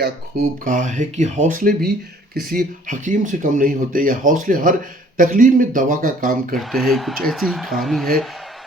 क्या खूब कहा है कि हौसले भी किसी हकीम से कम नहीं होते। या हौसले हर तकलीफ में दवा का काम करते हैं। कुछ ऐसी ही कहानी है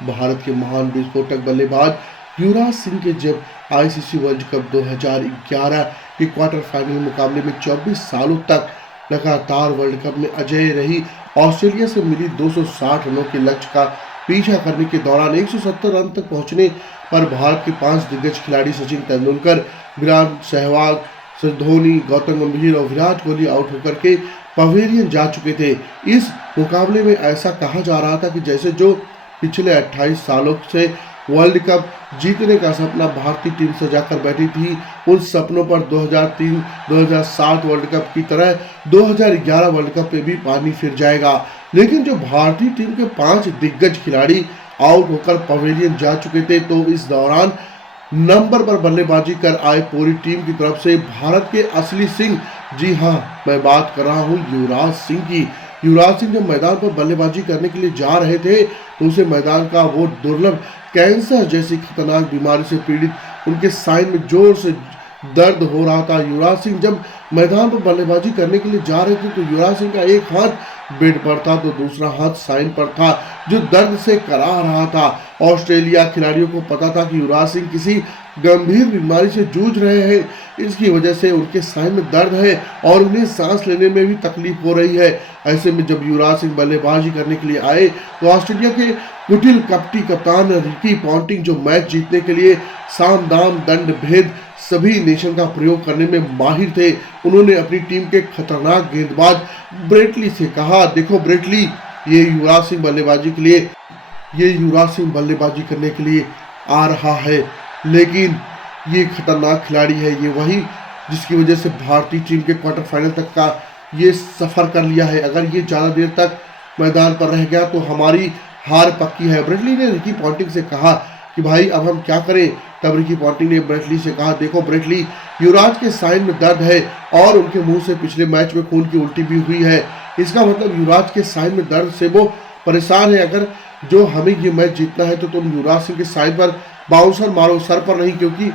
भारत के महान विस्फोटक बल्लेबाज युवराज सिंह के, जब आईसीसी वर्ल्ड कप 2011 के क्वार्टर फाइनल मुकाबले में 24 सालों तक लगातार वर्ल्ड कप में अजेय रही ऑस्ट्रेलिया से मिली 260 रनों के लक्ष्य का पीछा करने के दौरान 170 रन तक पहुंचने पर भारत के 5 दिग्गज खिलाड़ी सचिन तेंदुलकर, विराट सहवाग, धोनी, गौतम गंभीर और विराट कोहली आउट होकर के पवेलियन जा चुके थे। इस मुकाबले में ऐसा कहा जा रहा था कि जैसे जो पिछले 28 सालों से वर्ल्ड कप जीतने का सपना भारतीय टीम सजाकर बैठी थी, उन सपनों पर 2003-2007 वर्ल्ड कप की तरह 2011 वर्ल्ड कप में भी पानी फिर जाएगा। लेकिन जो भारतीय टीम के 5 दिग्गज खिलाड़ी आउट होकर पवेलियन जा चुके थे, तो इस दौरान नंबर पर बल्लेबाजी कर आए पूरी टीम की तरफ से भारत के असली सिंह, जी हाँ, मैं बात कर रहा हूँ युवराज सिंह की। युवराज सिंह जब मैदान पर बल्लेबाजी करने के लिए जा रहे थे तो उसे मैदान का वो दुर्लभ कैंसर जैसी खतरनाक बीमारी से पीड़ित उनके साइन में जोर से दर्द हो रहा था। युवराज सिंह जब मैदान पर बल्लेबाजी करने के लिए जा रहे थे तो युवराज सिंह का एक हाथ बेड पर था तो दूसरा हाथ साइन पर था, जो दर्द से करा रहा था। ऑस्ट्रेलिया खिलाड़ियों को पता था कि युवराज सिंह किसी गंभीर बीमारी से जूझ रहे हैं, इसकी वजह से उनके साइन में दर्द है और उन्हें सांस लेने में भी तकलीफ हो रही है। ऐसे में जब युवराज सिंह बल्लेबाजी करने के लिए आए तो ऑस्ट्रेलिया के कुटिल कपटी कप्तान रिकी पॉन्टिंग, जो मैच जीतने के लिए साम दाम दंड भेद सभी नेशन का प्रयोग करने में माहिर थे, उन्होंने अपनी टीम के खतरनाक गेंदबाज ब्रेटली से कहा, देखो ब्रेटली, ये युवराज सिंह बल्लेबाजी करने के लिए आ रहा है, लेकिन ये खतरनाक खिलाड़ी है, ये वही जिसकी वजह से भारतीय टीम के क्वार्टर फाइनल तक का ये सफ़र कर लिया है। अगर ये ज़्यादा देर तक मैदान पर रह गया तो हमारी हार पक्की है। ब्रेटली ने रिकी पॉन्टिंग से कहा कि भाई अब हम क्या करें। तब रिकी पॉन्टिंग ने ब्रेटली से कहा, देखो ब्रेटली, युवराज के साइन में दर्द है और उनके मुंह से पिछले मैच में खून की उल्टी भी हुई है, इसका मतलब युवराज के साइन में दर्द से वो परेशान है। अगर जो हमें ये मैच जीतना है तो तुम युवराज सिंह के साइन पर बाउंसर मारो, सर पर नहीं, क्योंकि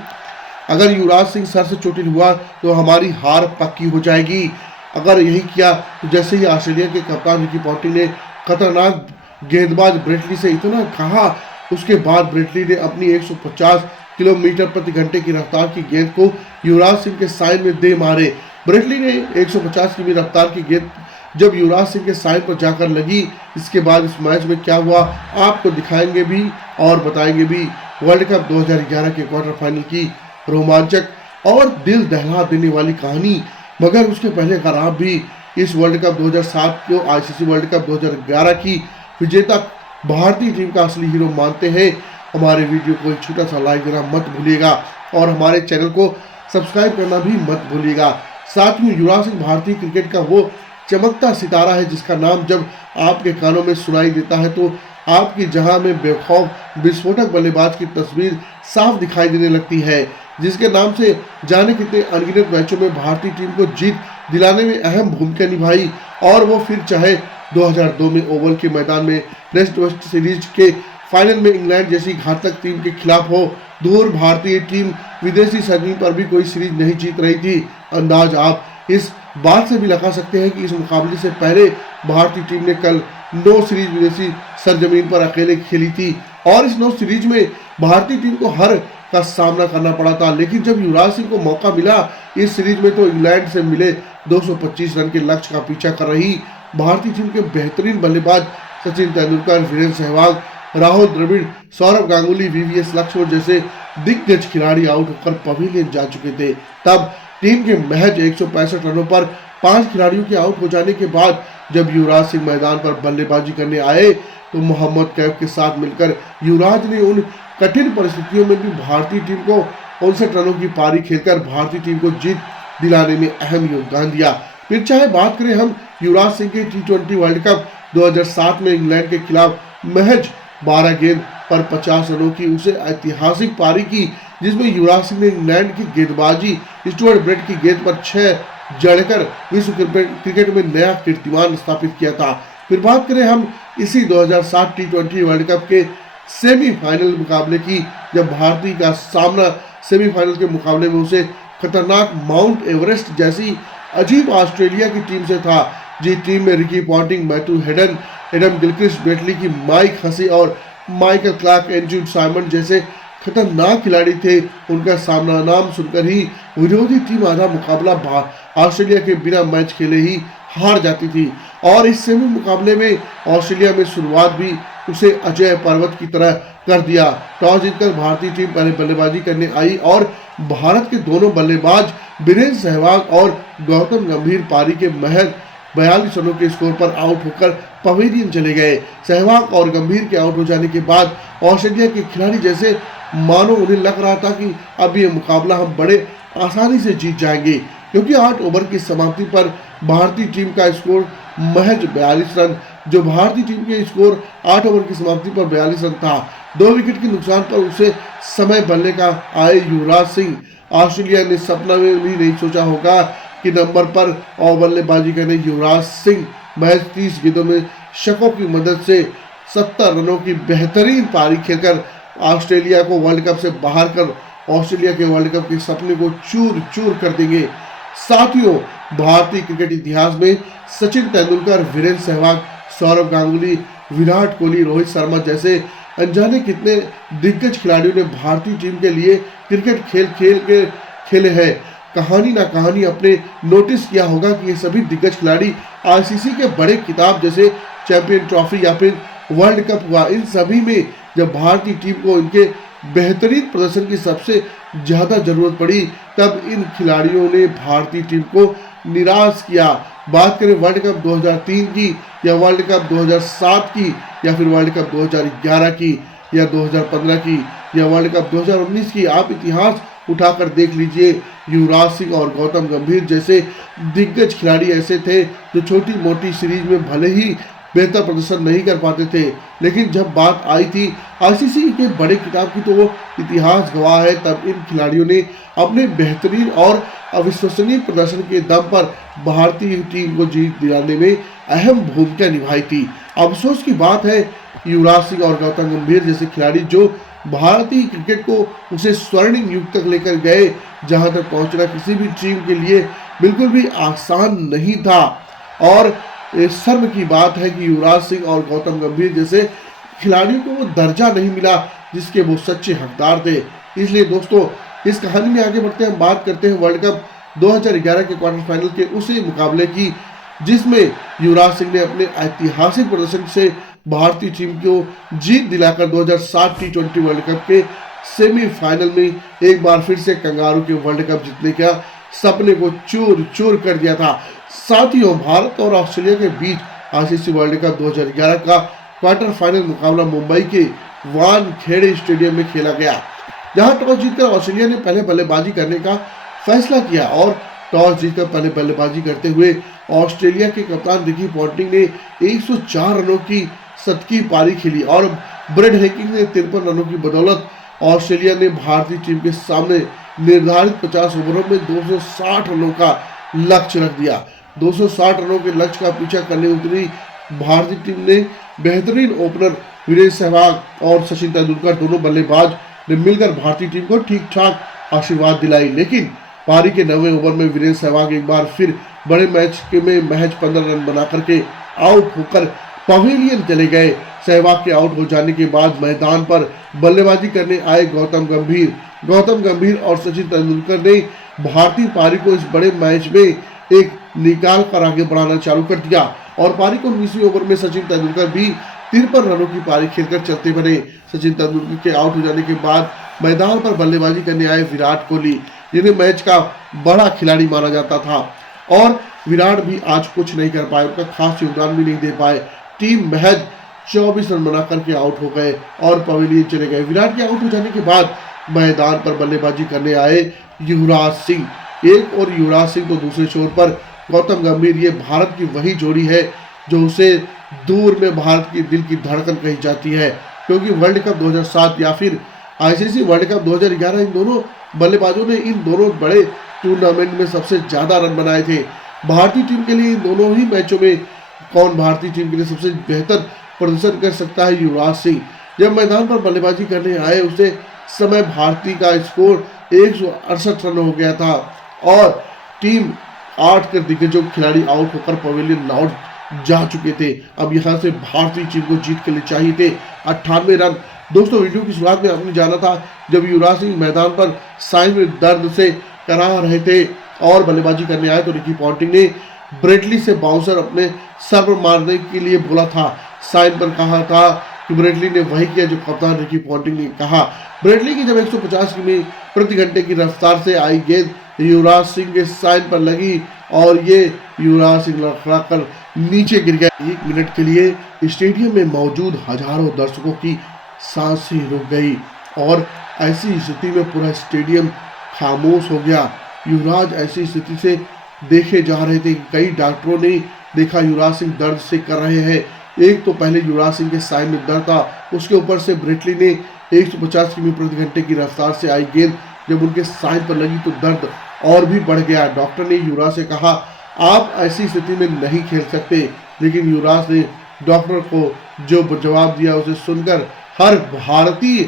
अगर युवराज सिंह सर से चोटिल हुआ तो हमारी हार पक्की हो जाएगी। अगर यही किया तो जैसे ही ऑस्ट्रेलिया के कप्तान रिकी पॉन्टिंग ने खतरनाक गेंदबाज ब्रेटली से इतना कहा, उसके बाद ब्रेटली ने अपनी 150 किलोमीटर प्रति घंटे की रफ्तार की गेंद को युवराज सिंह के साइन में दे मारे। ब्रेटली ने 150 की रफ्तार की गेंद जब युवराज सिंह के साइन पर जाकर लगी, इसके बाद इस मैच में क्या हुआ आपको दिखाएंगे भी और बताएंगे भी। वर्ल्ड कप 2011 के क्वार्टर फाइनल की रोमांचक और दिल दहला देने वाली कहानी, मगर उसके पहले अगर आप भी इस वर्ल्ड कप 2007 को आईसीसी वर्ल्ड कप 2011 की विजेता भारतीय टीम का असली हीरो मानते हैं, हमारे वीडियो को एक छोटा सा लाइक देना मत भूलिएगा और हमारे चैनल को सब्सक्राइब करना भी मत भूलिएगा। साथ ही युवराज सिंह भारतीय क्रिकेट का वो चमकता सितारा है जिसका नाम जब आपके कानों में सुनाई देता है तो आपकी जहां में बेखौफ विस्फोटक बल्लेबाज की तस्वीर साफ दिखाई देने लगती है, जिसके नाम से जाने कितने अनगिनत मैचों में भारतीय टीम को जीत दिलाने में अहम भूमिका निभाई, और वो फिर चाहे 2002 में ओवल के मैदान में टेस्ट सीरीज के फाइनल में इंग्लैंड जैसी घातक टीम के खिलाफ हो। दूर भारतीय टीम विदेशी सरजमीन पर भी कोई सीरीज नहीं जीत रही थी। अंदाज आप इस बात से भी लगा सकते हैं कि इस मुकाबले से पहले भारतीय टीम ने कल 9 सीरीज विदेशी सरजमीन पर अकेले खेली थी और इस 9 सीरीज में भारतीय टीम को हार का सामना करना पड़ा था। लेकिन जब युवराज सिंह को मौका मिला इस सीरीज में तो इंग्लैंड से मिले 225 रन के लक्ष्य का पीछा कर रही भारतीय टीम के बेहतरीन बल्लेबाज सचिन तेंदुलकर, वीरेंद्र सहवाग, राहुल द्रविड़, सौरव गांगुली, वीवीएस लक्ष्मण जैसे दिग्गज खिलाड़ी आउट होकर पवेलियन जा चुके थे। तब टीम के महज 165 रनों पर 5 खिलाड़ियों के आउट हो जाने के बाद जब युवराज सिंह मैदान पर बल्लेबाजी करने आए तो मोहम्मद कैफ के साथ मिलकर युवराज ने उन कठिन परिस्थितियों में भी भारतीय टीम को 59 रनों की पारी खेलकर भारतीय टीम को जीत दिलाने में अहम योगदान दिया। फिर चाहे बात करें हम युवराज सिंह के T20 वर्ल्ड कप 2007 में इंग्लैंड के खिलाफ महज 12 गेंद पर 50 रनों की उसे ऐतिहासिक पारी की, जिसमें युवराज सिंह ने इंग्लैंड की गेंदबाजी स्टुअर्ट ब्रेड की गेंद पर 6 जड़कर विश्व क्रिकेट में नया कीर्तिमान स्थापित किया था। फिर बात करें हम इसी 2007 T20 वर्ल्ड कप के सेमीफाइनल मुकाबले की, जब भारतीय का सामना सेमीफाइनल के मुकाबले में उसे खतरनाक माउंट एवरेस्ट जैसी अजीब ऑस्ट्रेलिया की टीम से था। जी टीम में Ricky Ponting, Matthew Hayden, Adam Gilchrist, Brett Lee की माइक हसी और माइकल क्लार्क, एंड्रू साइमन जैसे खतरनाक खिलाड़ी थे। उनका सामना नाम सुनकर ही विरोधी टीम आधा मुकाबला ऑस्ट्रेलिया के बिना मैच खेले ही हार जाती थी। और इस सेमी मुकाबले में ऑस्ट्रेलिया में शुरुआत भी उसे अजय पर्वत की तरह कर दिया। टॉस जीतकर भारतीय टीम पहले बल्लेबाजी करने आई और भारत के दोनों बल्लेबाज वीरेंद्र सहवाग और गौतम गंभीर पारी के महज 42 रनों के स्कोर पर आउट होकर पवेलियन चले गए। सहवाग और गंभीर के आउट हो जाने के बाद ऑस्ट्रेलिया के खिलाड़ी जैसे मानो उन्हें लग रहा था कि अब ये मुकाबला हम बड़े आसानी से जीत जाएंगे, क्योंकि 8 ओवर की समाप्ति पर भारतीय टीम का स्कोर महज 42 रन, जो भारतीय टीम के स्कोर 8 ओवर की समाप्ति पर 42 रन था। 2 विकेट के नुकसान पर उसे समय बल्ले का आए युवराज सिंह। ऑस्ट्रेलिया ने सपना में भी नहीं सोचा होगा कि नंबर पर और बल्लेबाजी करने युवराज सिंह महज 30 गेंदों में शकों की मदद से 70 रनों की बेहतरीन पारी खेलकर ऑस्ट्रेलिया को वर्ल्ड कप से बाहर कर ऑस्ट्रेलिया के वर्ल्ड कप के सपने को चूर चूर कर देंगे। साथियों, भारतीय क्रिकेट इतिहास में सचिन तेंदुलकर, वीरेंद्र सहवाग, सौरव गांगुली, विराट कोहली, रोहित शर्मा जैसे अनजाने कितने दिग्गज खिलाड़ियों ने भारतीय टीम के लिए क्रिकेट खेले हैं। कहानी ना कहानी अपने नोटिस किया होगा कि ये सभी दिग्गज खिलाड़ी आईसीसी के बड़े खिताब जैसे चैंपियन ट्रॉफी या फिर वर्ल्ड कप हुआ, इन सभी में जब भारतीय टीम को इनके बेहतरीन प्रदर्शन की सबसे ज़्यादा जरूरत पड़ी, तब इन खिलाड़ियों ने भारतीय टीम को निराश किया। बात करें वर्ल्ड कप 2003 की या वर्ल्ड कप 2007 की या फिर वर्ल्ड कप 2011 की या 2015 की या वर्ल्ड कप 2019 की, आप इतिहास उठाकर देख लीजिए। युवराज सिंह और गौतम गंभीर जैसे दिग्गज खिलाड़ी ऐसे थे जो छोटी मोटी सीरीज में भले ही बेहतर प्रदर्शन नहीं कर पाते थे, लेकिन जब बात आई थी आईसीसी के बड़े खिताब की तो वो इतिहास गवाह है। तब इन खिलाड़ियों ने अपने बेहतरीन और अविश्वसनीय प्रदर्शन के दम पर भारतीय टीम को जीत दिलाने में अहम भूमिका निभाई थी। अफसोस की बात है युवराज सिंह और गौतम गंभीर जैसे खिलाड़ी जो भारतीय क्रिकेट को उसे स्वर्णिम युग तक लेकर गए, जहां तक पहुंचना किसी भी टीम के लिए बिल्कुल भी आसान नहीं था। और शर्म की बात है कि युवराज सिंह और गौतम गंभीर जैसे खिलाड़ियों को वो दर्जा नहीं मिला जिसके वो सच्चे हकदार थे। इसलिए दोस्तों, इस कहानी में आगे बढ़ते हैं, हम बात करते हैं वर्ल्ड कप 2011 के क्वार्टर फाइनल के उसी मुकाबले की जिसमें युवराज सिंह ने अपने ऐतिहासिक प्रदर्शन से भारतीय टीम को जीत दिलाकर 2007 T20 वर्ल्ड कप के सेमीफाइनल में एक बार फिर से कंगारू के वर्ल्ड कप जीतने का सपने को चूर चूर कर दिया था। साथियों, भारत और ऑस्ट्रेलिया के बीच आईसीसी वर्ल्ड कप 2011 का क्वार्टर फाइनल मुकाबला मुंबई के वानखेड़े स्टेडियम में खेला गया, जहां टॉस जीतकर ऑस्ट्रेलिया ने पहले बल्लेबाजी करने का फैसला किया और टॉस जीतकर पहले बल्लेबाजी करते हुए ऑस्ट्रेलिया के कप्तान रिकी पॉन्टिंग ने 104 रनों की शतकीय पारी खेली और ब्रेड हैकिंग ने 53 रनों की बदौलत ऑस्ट्रेलिया ने भारतीय टीम के सामने निर्धारित 50 ओवरों में 260 रनों का लक्ष्य रख दिया। 260 रनों के लक्ष्य का पीछा करने उतरी भारतीय टीम ने बेहतरीन ओपनर वीरेंद्र सहवाग और सचिन तेंदुलकर दोनों बल्लेबाज ने मिलकर भारतीय टीम को ठीक ठाक आशीर्वाद दिलाई, लेकिन पारी के 9वें ओवर में वीरेंद्र सहवाग एक बार फिर बड़े मैच के में महज 15 रन बना करके आउट होकर पवेलियन चले गए। सहवाग के आउट हो जाने के बाद मैदान पर बल्लेबाजी करने आए गौतम गंभीर और सचिन तेंदुलकर ने भारतीय पारी को इस बड़े मैच में एक निकाल कर आगे बढ़ाना चालू कर दिया और पारी को 19वें ओवर में सचिन तेंदुलकर भी 53 रनों की पारी खेलकर चलते बने। सचिन तेंदुलकर के आउट हो जाने के बाद मैदान पर बल्लेबाजी करने आए विराट कोहली, जिन्हें मैच का बड़ा खिलाड़ी माना जाता था, और विराट भी आज कुछ नहीं कर पाए, उनका खास योगदान भी नहीं दे पाए। टीम महज 24 रन बना करके आउट हो गए और पवेलियन चले गए। विराट के आउट हो जाने के बाद मैदान पर बल्लेबाजी करने आए युवराज सिंह, एक और युवराज सिंह तो दूसरे छोर पर गौतम गंभीर। ये भारत की वही जोड़ी है जो उसे दूर में भारत की दिल की धड़कन कही जाती है, क्योंकि वर्ल्ड कप 2007 या फिर आईसीसी वर्ल्ड कप 2011 इन दोनों बल्लेबाजों ने इन दोनों बड़े टूर्नामेंट में सबसे ज़्यादा रन बनाए थे। भारतीय टीम के लिए इन दोनों ही मैचों में कौन भारतीय टीम के लिए सबसे बेहतर प्रदर्शन कर सकता है? युवराज सिंह। जब मैदान पर बल्लेबाजी करने आए उसे समय भारतीय का स्कोर 168 रन हो गया था और टीम 8 के दिग्गजों खिलाड़ी आउट होकर पवेलियन लौट जा चुके थे। अब यहां से भारतीय टीम को जीत के लिए चाहिए थे 98 रन। दोस्तों, वीडियो की शुरुआत में आपने जाना था जब युवराज सिंह मैदान पर साइन में दर्द से कराह रहे थे और बल्लेबाजी करने आए तो रिकी पॉन्टिंग ने ब्रेटली से बाउंसर अपने सर पर मारने के लिए बोला था। साइन पर कहा था कि ब्रेटली ने वही किया जो कप्तान रिकी पॉन्टिंग ने कहा। ब्रेटली की जब 150 किमी प्रति घंटे की रफ्तार से आई गेंद युवराज सिंह के साइन पर लगी और ये युवराज सिंह लड़खड़ाकर नीचे गिर गया। 1 मिनट के लिए स्टेडियम में मौजूद हजारों दर्शकों की सांस ही रुक गई और ऐसी स्थिति में पूरा स्टेडियम खामोश हो गया। युवराज ऐसी स्थिति से देखे जा रहे थे। कई डॉक्टरों ने देखा युवराज सिंह दर्द से कर रहे हैं। एक तो पहले युवराज सिंह के साइन में दर्द था, उसके ऊपर से ब्रेटली ने 150 किमी प्रति घंटे की रफ्तार से आई गेंद जब उनके साइन पर लगी तो दर्द और भी बढ़ गया। डॉक्टर ने युवराज से कहा आप ऐसी स्थिति में नहीं खेल सकते, लेकिन युवराज ने डॉक्टर को जो जवाब दिया उसे सुनकर हर भारतीय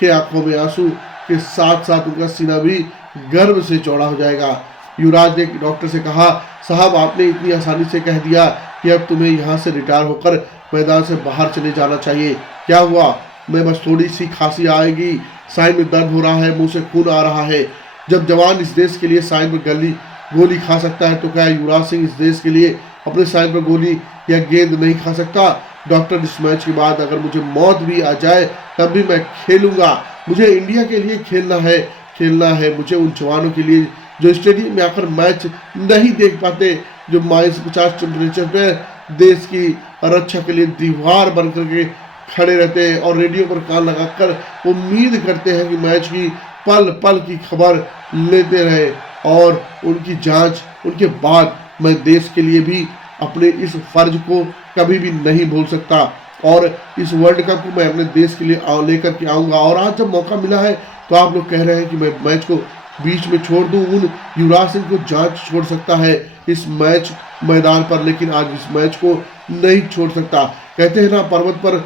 के आंखों में आंसू के साथ साथ उनका सीना भी गर्व से चौड़ा हो जाएगा। युवराज ने डॉक्टर से कहा साहब आपने इतनी आसानी से कह दिया कि अब तुम्हें यहाँ से रिटायर होकर मैदान से बाहर चले जाना चाहिए। क्या हुआ? मैं बस थोड़ी सी खांसी आएगी, साइन में दर्द हो रहा है, मुंह से खून आ रहा है। जब जवान इस देश के लिए साइन पर गोली खा सकता है तो क्या युवराज सिंह इस देश के लिए अपने साइन पर गोली या गेंद नहीं खा सकता? डॉक्टर इस मैच के बाद अगर मुझे मौत भी आ जाए तब भी मैं खेलूंगा। मुझे इंडिया के लिए खेलना है। मुझे उन जवानों के लिए जो स्टेडियम में आकर मैच नहीं देख पाते, जो -50 टेम्परेचर पे देश की रक्षा के लिए दीवार बन करके खड़े रहते हैं और रेडियो पर कान लगाकर उम्मीद करते हैं कि मैच की पल पल की खबर लेते रहे और उनकी जांच उनके बाद मैं देश के लिए भी अपने इस फर्ज को कभी भी नहीं भूल सकता और इस वर्ल्ड कप को मैं अपने देश के लिए लेकर के आऊँगा। और आज जब मौका मिला है तो आप लोग कह रहे हैं कि मैं मैच को बीच में छोड़ दूं। उन युवराज सिंह को जांच छोड़ सकता है इस मैच मैदान पर, लेकिन आज इस मैच को नहीं छोड़ सकता। कहते हैं ना पर्वत पर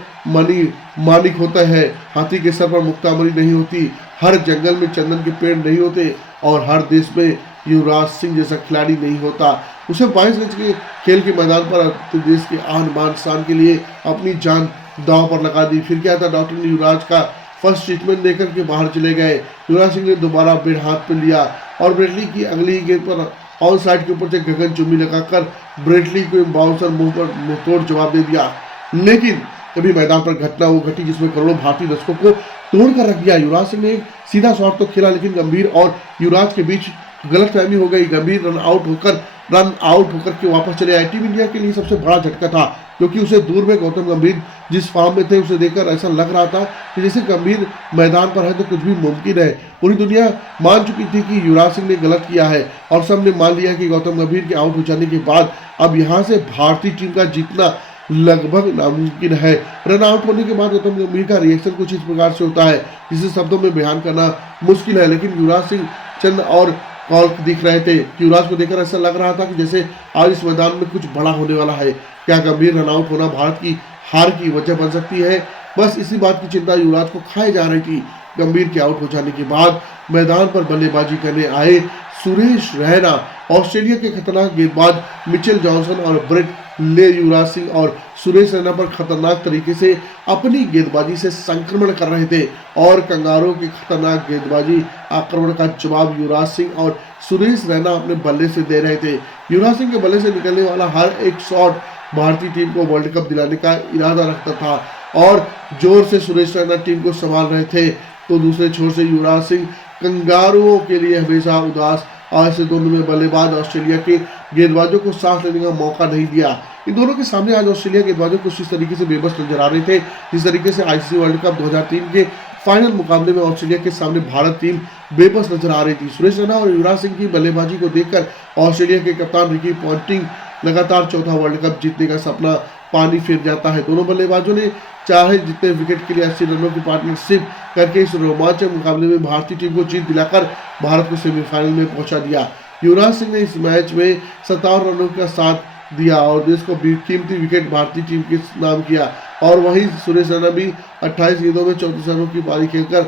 मालिक होता है, हाथी के सर पर मुक्तामनी नहीं होती, हर जंगल में चंदन के पेड़ नहीं होते और हर देश में युवराज सिंह जैसा खिलाड़ी नहीं होता। उसे 22 गज के खेल के मैदान पर देश के आन बान शान के लिए अपनी जान दांव पर लगा दी। फिर क्या था, डॉक्टर ने युवराज का फर्स्ट ट्रीटमेंट देकर के बाहर चले गए। युवराज सिंह ने दोबारा बेड हाथ पे लिया और ब्रेटली की अगली गेंद पर ऑन साइड के ऊपर से गगन चुम्बी लगाकर ब्रेटली को बाउंसर मुंह पर मुंहतोड़ जवाब दे दिया। लेकिन कभी मैदान पर घटना वो घटी जिसमें करोड़ों भारतीय दर्शकों को तोड़ कर रख दिया। युवराज सिंह ने एक सीधा शॉट तो खेला, लेकिन गंभीर और युवराज के बीच गलतफहमी हो गई। गंभीर रन आउट होकर के वापस चले आए। टीम इंडिया के लिए सबसे बड़ा झटका था, क्योंकि उसे दूर में गौतम गंभीर जिस फॉर्म में थे उसे देखकर ऐसा लग रहा था कि जैसे गंभीर मैदान पर है तो कुछ भी मुमकिन है। पूरी दुनिया मान चुकी थी कि युवराज सिंह ने गलत किया है और सबने मान लिया कि गौतम गंभीर के आउट हो जाने के बाद अब यहाँ से भारतीय टीम का जीतना लगभग नामुमकिन है। रन आउट होने के बाद गौतम गंभीर का रिएक्शन कुछ इस प्रकार से होता है जिसे शब्दों में बयान करना मुश्किल है, लेकिन युवराज सिंह चंद और कॉल दिख रहे थे। युवराज को देखकर ऐसा लग रहा था कि जैसे आज इस मैदान में कुछ बड़ा होने वाला है। क्या गंभीर रन आउट होना भारत की हार की वजह बन सकती है? बस इसी बात की चिंता युवराज को खाए जा रही थी। गंभीर के आउट हो जाने के बाद मैदान पर बल्लेबाजी करने आए सुरेश रैना, ऑस्ट्रेलिया के खतरनाक गेंदबाज मिचेल जॉनसन और ब्रेट ले युवराज सिंह और सुरेश रैना पर खतरनाक तरीके से अपनी गेंदबाजी से संक्रमण कर रहे थे और कंगारों के खतरनाक गेंदबाजी आक्रमण का जवाब युवराज सिंह और सुरेश रैना अपने बल्ले से दे रहे थे। युवराज सिंह के बल्ले से निकलने वाला हर एक शॉट भारतीय टीम को वर्ल्ड कप दिलाने का इरादा रखता था और जोर से सुरेश रैना टीम को संभाल रहे थे, तो दूसरे छोर से युवराज सिंह कंगारुओं के लिए हमेशा उदास। ऐसे दोनों में बल्लेबाज ऑस्ट्रेलिया के गेंदबाजों को सांस लेने का मौका नहीं दिया। इन दोनों के सामने आज ऑस्ट्रेलिया के गेंदबाजों कुछ इस तरीके से बेबस नजर आ रहे थे जिस तरीके से आईसीसी वर्ल्ड कप 2003 के फाइनल मुकाबले में ऑस्ट्रेलिया के सामने भारत टीम बेबस नजर आ रही थी। सुरेश रैना और युवराज सिंह की बल्लेबाजी को देखकर ऑस्ट्रेलिया के कप्तान रिकी पॉन्टिंग लगातार चौथा वर्ल्ड कप जीतने का सपना पानी फिर जाता है। दोनों बल्लेबाजों ने चाहे जितने विकेट के लिए 80 रनों की पार्टनरशिप करके इस रोमांचक मुकाबले में भारतीय टीम को जीत दिलाकर भारत को सेमीफाइनल में पहुंचा दिया। युवराज सिंह ने इस मैच में 57 रनों के साथ दिया और देश को कीमती विकेट भारतीय टीम के नाम किया। और वहीं सुरेश रैना भी 28 गेंदों में 34 रनों की पारी खेलकर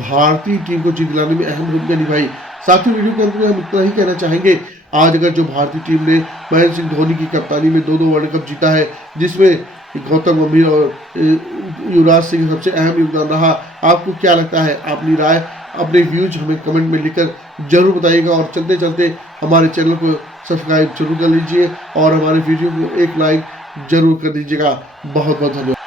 भारतीय टीम को जीत दिलाने में अहम भूमिका निभाई। साथियों, वीडियो के अंत में हम इतना ही कहना चाहेंगे, आज अगर जो भारतीय टीम ने महेंद्र सिंह धोनी की कप्तानी में 2 वर्ल्ड कप जीता है, जिसमें गौतम गंभीर और युवराज सिंह सबसे अहम योगदान रहा, आपको क्या लगता है? अपनी राय, अपने व्यूज हमें कमेंट में लिखकर जरूर बताइएगा और चलते चलते हमारे चैनल को सब्सक्राइब जरूर कर लीजिए और हमारे वीडियो को एक लाइक जरूर कर दीजिएगा। बहुत बहुत धन्यवाद।